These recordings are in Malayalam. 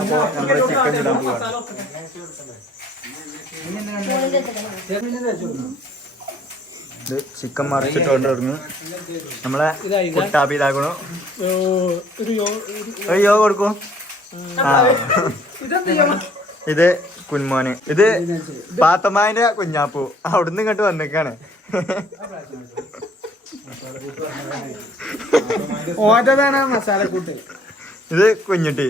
അപ്പോൾ നമ്മൾ ചിക്കൻ ഇടാൻ പോവാണ്. ഇത് ചിക്കൻ മറിച്ചിട്ട് തുടങ്ങും. നമ്മളെ കുട്ടാപ്പി ഇതാക്കണു. യോ കൊടുക്കും. ഇത് കുഞ്ഞുമോന്. ഇത് പാത്തമ്മാന്റെ കുഞ്ഞാപ്പൂ അവിടുന്ന് ഇങ്ങോട്ട് വന്നേക്കാണ്. മസാലക്കൂട്ട്. ഇത് കുഞ്ഞുട്ടി.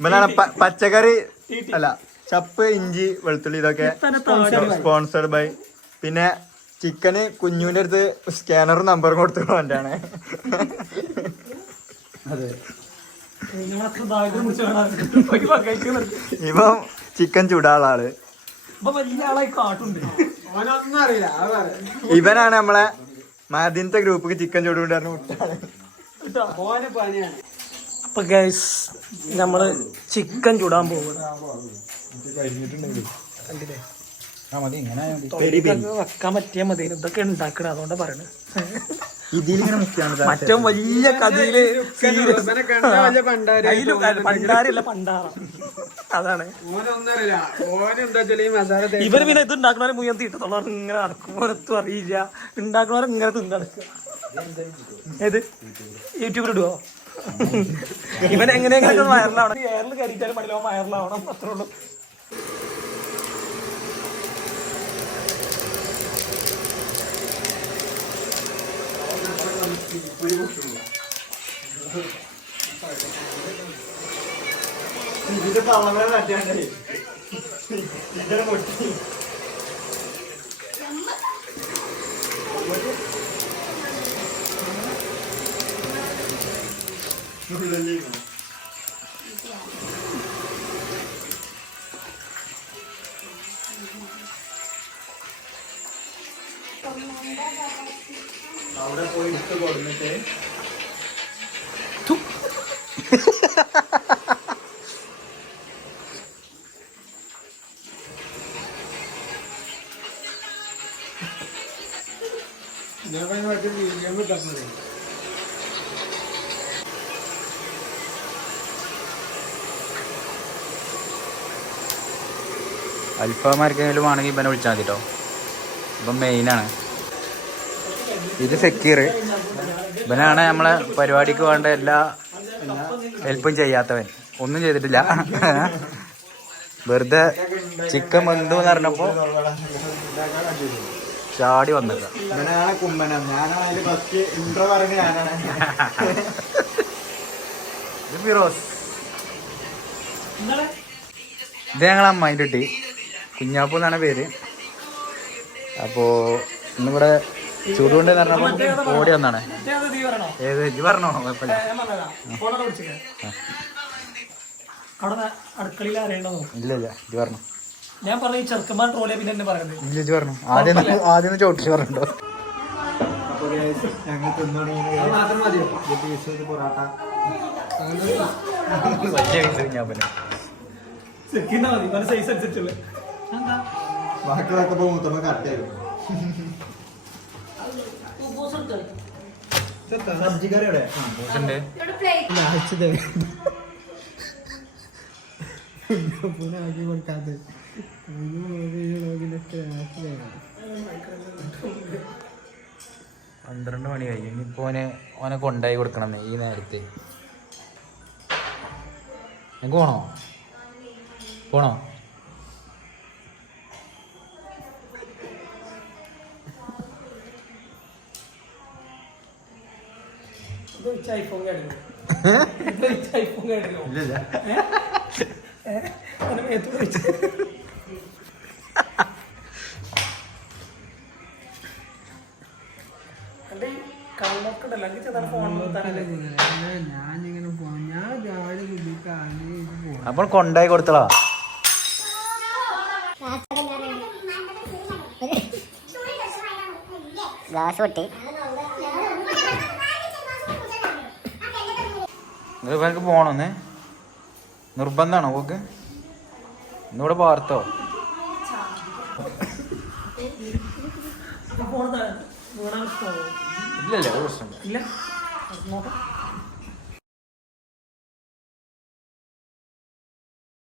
ഇവനാണ് പച്ചക്കറി അല്ല ചപ്പ്, ഇഞ്ചി, വെളുത്തുള്ളി ഇതൊക്കെ സ്പോൺസർഡ് ബൈ. പിന്നെ ചിക്കന് കുഞ്ഞുവിന്റെ അടുത്ത് സ്കാനറും നമ്പറും കൊടുത്തു കൊണ്ടാണ്. ഇപ്പം ചിക്കൻ ചൂടാള ആള്. ഇവനാണ് നമ്മളെ മദീനത്തെ ഗ്രൂപ്പ് ചിക്കൻ ചൂടുകൊണ്ടാണ് വിട്ടാണ്. അപ്പൊ ഗൈസ് നമ്മള് ചിക്കൻ ചൂടാൻ പോകുന്നത് വെക്കാൻ പറ്റിയാ മതി. ഇതൊക്കെ ഉണ്ടാക്കണം, അതുകൊണ്ടാ പറയണത്. ഇതിലിങ്ങനെ മുഖ്യാണ് മറ്റേ വലിയ കഥയില് പണ്ടാരല്ല പണ്ടാറ. അതാണ് ഇവര് പിന്നെ ഇത് ഉണ്ടാക്കണവരെ മുയ്യം തീട്ടത്തുള്ളവർ ഇങ്ങനെ നടക്കും. ഓരത്തും അറിയില്ല. ഉണ്ടാക്കണവർ ഇങ്ങനെ തിന്നടക്കുക. ഏത് യൂട്യൂബിൽ ഇടുവോ? ഇവൻ എങ്ങനെയെങ്കിലും വയറിലാവണം. എയറിൽ കയറിയിട്ടാലും മടിയിലോ വയറിലാവണം. അത്രേ ഉള്ളൂ. ഇത് പള്ളവരെ തട്ടിയാണ്ടേ പൊട്ടി. അവിടെ പോയി ഇട്ട് കൊടുത്തിട്ട് അൽഫാമാർക്കെങ്കിലും ആണെങ്കിൽ ഇവനെ വിളിച്ചാൽ മതി കേട്ടോ. ഇപ്പം മെയിനാണ്. ഇത് സക്കീർ. ഇവനാണ് നമ്മളെ പരിപാടിക്ക് വേണ്ട എല്ലാ ഹെൽപ്പും ചെയ്യാത്തവൻ. ഒന്നും ചെയ്തിട്ടില്ല. വെറുതെ ചിക്കൻ വെന്തു എന്ന് പറഞ്ഞപ്പോ ചാടി വന്നേക്കാം. ഇവനാണ് കുമ്മനം. ഞാനാണ് അതിൽ ഫസ്റ്റ് ഇൻട്രോ പറഞ്ഞ ഞാനാണ്. ഇത് ഫിറോസ്. ഇത് ഞങ്ങളെ അമ്മായിൻ്റെ കുട്ടി കുഞ്ഞാപ്പൂ എന്നാണ് പേര്. അപ്പോ ഇന്നിവിടെ ചൂടുകൊണ്ട് പറഞ്ഞപ്പോ ഓടി വന്നാണ്. ഏത് ഇജ്ജ് പറഞ്ഞോ? കുഴപ്പമില്ല. ഇല്ല ഇല്ല ഇജ്ജ് പറഞ്ഞു. ഞാൻ പറഞ്ഞു ചെറുക്കന്മാർ ട്രോളിയെ പിന്നെ എന്നെ പറയുന്നത്. ഇല്ല ഇജ്ജ് പറഞ്ഞു. ആദ്യം ചോട്ടിച്ച് പറഞ്ഞോ. ഞങ്ങൾ പൊറാട്ട വലിയ കുഞ്ഞാപ്പന സൈസ് അനുസരിച്ചുള്ള ബാക്കി വെക്കപ്പോ മൂത്തമ്മ കറക്റ്റായിരുന്നു. സബ്ജിക്കറി എവിടെ? കൊടുക്കാത്ത 12 മണി കഴിഞ്ഞു. ഇനിയിപ്പോ ഓനെ കൊണ്ടായി കൊടുക്കണം ഈ നേരത്തെ. ഞങ്ങൾക്ക് പോണോ? അപ്പോൾ കൊണ്ടായി കൊടുത്തളാ. ഗ്ലാസ് പൊട്ടി. നിങ്ങൾക്ക് പോണോന്ന് നിർബന്ധമാണോ? പോക്ക് ഇന്നിവിടെ പാർത്തോ? ഇല്ലല്ലേ പ്രശ്നം.